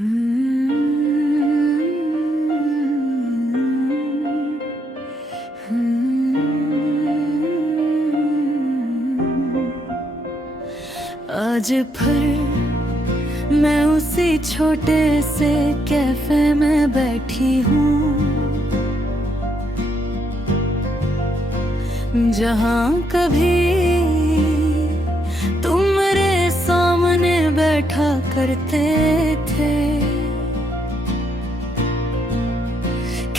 आज फिर मैं उसी छोटे से कैफे में बैठी हूँ, जहाँ कभी तुम मेरे सामने बैठा करते थे।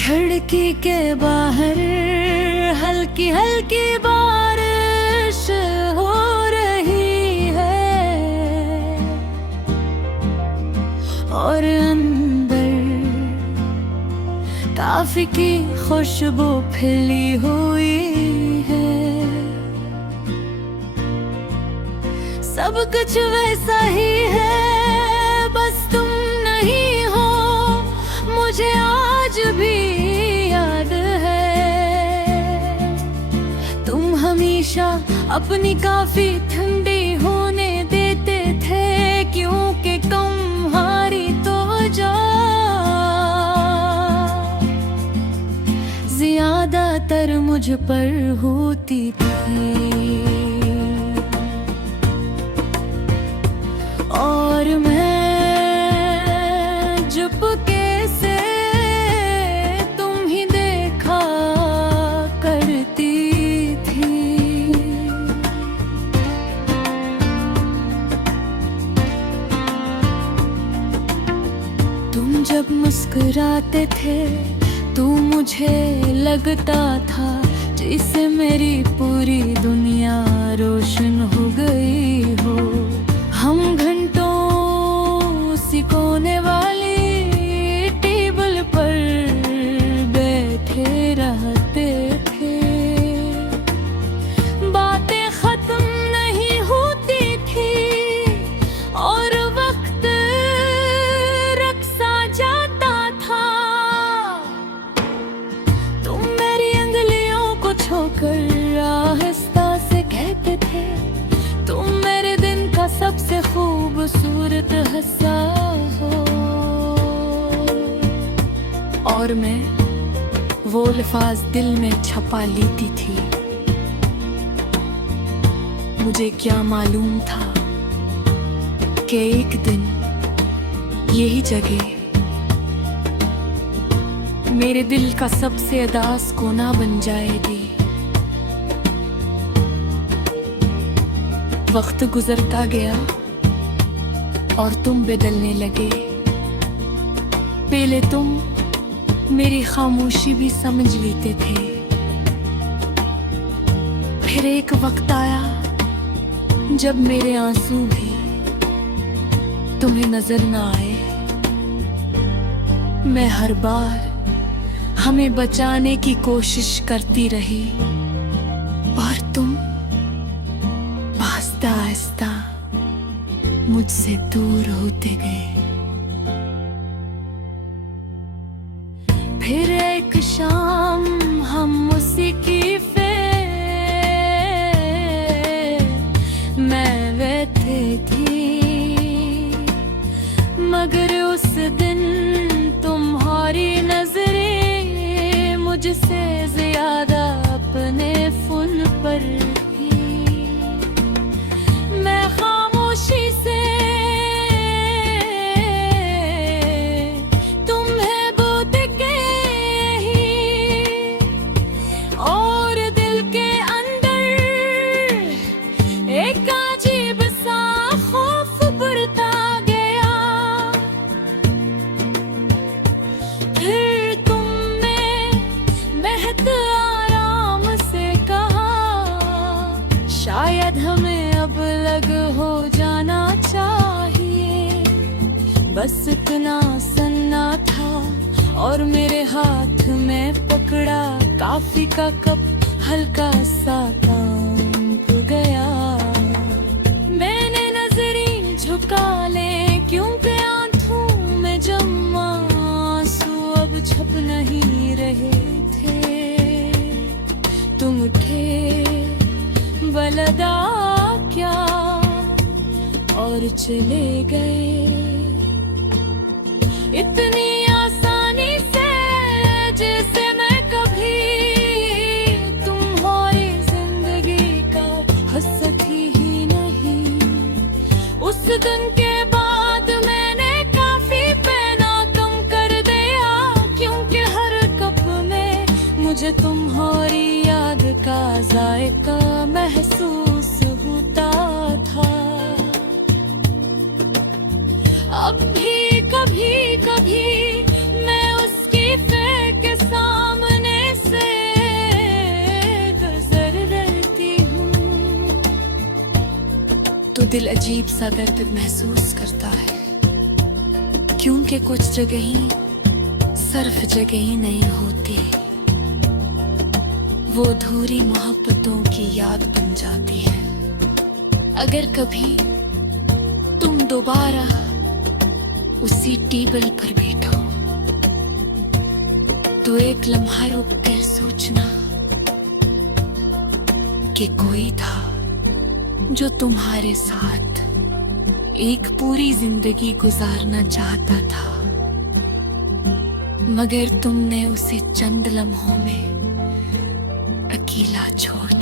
खिड़की के बाहर हल्की हल्की बारिश हो रही है और अंदर काफी की खुशबू फैली हुई है। सब कुछ वैसा ही है, बस तुम नहीं हो मुझे आज भी याद है। तुम हमेशा अपनी काफी ठंडी होने देते थे, क्योंकि तुम्हारी तो जा ज्यादातर मुझ पर होती थी। और मैं चुपके से तुम ही देखा करती थी। तुम जब मुस्कुराते थे तो मुझे लगता था जैसे मेरी पूरी दुनिया रोशन हो गई हो। हम घंटों उसी कोने वाली टेबल पर बैठे रहते थे, बातें खत्म नहीं होती थी और वक्त रक्सा जाता था। तुम मेरी उंगलियों को छोकर आहिस्ता से कहते थे, तुम मेरे दिन का सबसे खूबसूरत हिस्सा हो। और मैं वो अल्फाज दिल में छपा लेती थी। मुझे क्या मालूम था कि एक दिन यही जगह मेरे दिल का सबसे अदास कोना बन जाएगी। वक्त गुजरता गया और तुम बदलने लगे। पहले तुम मेरी खामोशी भी समझ लेते थे, फिर एक वक्त आया जब मेरे आंसू भी तुम्हें नजर न आए। मैं हर बार हमें बचाने की कोशिश करती रही और तुम आहिस्ता आहिस्ता मुझसे दूर होते गए। फिर एक शाम हम उसी कैफे में बैठे थी, मगर उस दिन तुम्हारी नजरें मुझसे ज्यादा अपने फूल पर थी। मैं खामोशी से तुम्हें बोत के ही और दिल के अंदर एक अजीब सा खौफ बढ़ता गया। फिर तुमने महत आराम से कहा, शायद हमें अब अलग हो जाना चाहिए। बस इतना सन्ना था और मेरे हाथ में पकड़ा कॉफी का कप हल्का सा कांप गया। मैंने नजरें झुका ले, क्योंकि आंखों में जमा आंसू अब छप नहीं रहे थे। तुम उठे बलदा क्या और चले गए। इतनी आसानी से जैसे मैं कभी तुम्हारी जिंदगी का हस्ती ही नहीं। उस दिन के बाद मैंने काफी पीना कम कर दिया, क्योंकि हर कप में मुझे तुम्हारी याद का जायका महसूस होता था। अब भी कभी कभी मैं उसकी फेंक के सामने से गुजर रहती हूँ, तो दिल अजीब सा दर्द महसूस करता है, क्योंकि कुछ जगह ही सिर्फ जगह ही नहीं होती, वो अधूरी मोहब्बतों की याद बन जाती है। अगर कभी तुम दोबारा उसी टेबल पर बैठो तो एक लम्हा रुक कर सोचना कि कोई था जो तुम्हारे साथ एक पूरी जिंदगी गुजारना चाहता था, मगर तुमने उसे चंद लम्हों में अकेला छोड़